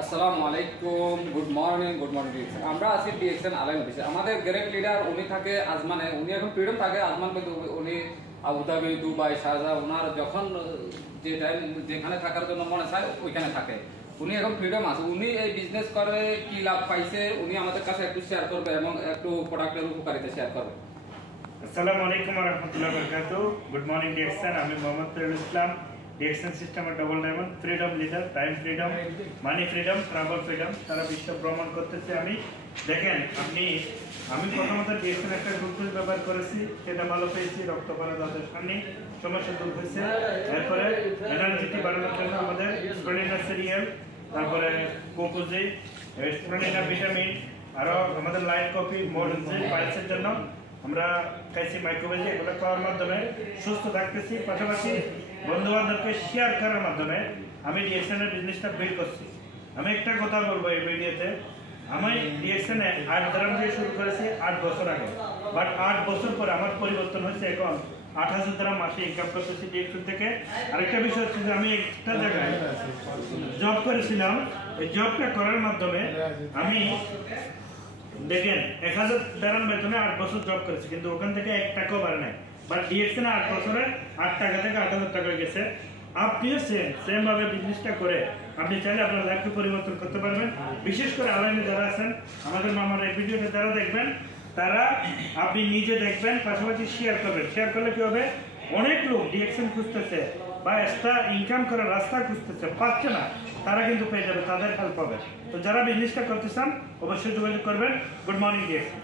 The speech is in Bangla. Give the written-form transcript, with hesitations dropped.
আসসালামু আলাইকুম, গুড মর্নিং আমরা আছি ডিএক্সএন আলাইম অফিসে। আমাদের গ্রেট লিডার উনি থাকে আজমানে, উনি এখন ফ্রিডম থাকে আজমান, কিন্তু উনি আবুধাবি, দুবাই, শারজাহ, ওনার যখন যে টাইম যেখানে থাকার জন্য মনে চায় ওইখানে থাকে। উনি এখন ফ্রিডম আছে, উনি এই বিজনেস করে কি লাভ পাইছে উনি আমাদের কাছে একটু শেয়ার করবে এবং একটু প্রোডাক্টের উপকারিতা শেয়ার করবে। আসসালামু আলাইকুম ওয়া রাহমাতুল্লাহি ওয়া বারাকাতুহু। গুড মর্নিং ডিএক্সএন, আমি মোহাম্মদ তৈয়বুল ইসলাম। ডিএক্সএন সিস্টেমের double diamond, freedom leader, time freedom, money freedom, travel freedom, সারা বিশ্ব ভ্রমণ করতেছি আমি। দেখেন আমি প্রথমত ডিএক্সএন একটা গ্রুপ ব্যবহার করেছি, সেটা ভালো পেয়েছি, রক্ত পড়া দাঁতের সামনে সমস্যা দূর হয়েছে। এরপরে এনার্জিটি বাড়ানোর জন্য আমাদের স্প্রোলিনা সিরিয়াল, তারপরে কোকোজে, স্প্রোলিনা ভিটামিন, আরও আমাদের লাইট কফি, মোডেন্সি পাইলসের জন্য আমরা খাইছি মাইক্রোওয়েভে। এগুলো খাওয়ার মাধ্যমে সুস্থ থাকতেছি, পাশাপাশি বন্ধু বান্ধবকে শেয়ার করার মাধ্যমে আমি ডিএক্সএনের বিজনেসটা বিল্ড করছি। আমি একটা কথা বলবো এই ভিডিওতে, আমি ডিএক্সএনে 8 দিরহাম দিয়ে শুরু করেছি 8 বছর আগে, বাট 8 বছর পরে আমার পরিবর্তন হয়েছে, এখন 8,000 দিরহাম মাসে ইনকাম করতেছি ডিএক্সএন থেকে। আরেকটা বিষয় হচ্ছে যে আমি একটা জায়গায় জব করেছিলাম, এই জবটা করার মাধ্যমে আমি দেখেন 1,000 দিরহাম বেতনে 8 বছর জব করেছি, কিন্তু ওখান থেকে 1 টাকাও বাড়ে নাই। বাট ডিএক্সএনে 8 বছরে 8 টাকা থেকে 8,000 টাকা গেছে। আপনিও সেম ভাবে বিজনেসটা করে আপনি চাইলে আপনার লাইফকে পরিবর্তন করতে পারবেন। বিশেষ করে আলাইনে যারা আছেন, আমাদের মামার এই ভিডিওটা যারা দেখবেন, তারা আপনি নিজে দেখবেন, পাশাপাশি শেয়ার করবেন। শেয়ার করলে কি হবে, অনেক লোক ডিএক্সএন খুঁজতেছে বা এক্সট্রা ইনকাম করার রাস্তা খুঁজতেছে, পাচ্ছে না, তারা কিন্তু পেয়ে যাবে, তাদের হেল্প হবে। তো যারা বিজনেসটা করতে চান অবশ্যই যোগাযোগ করবেন। Good morning DXN.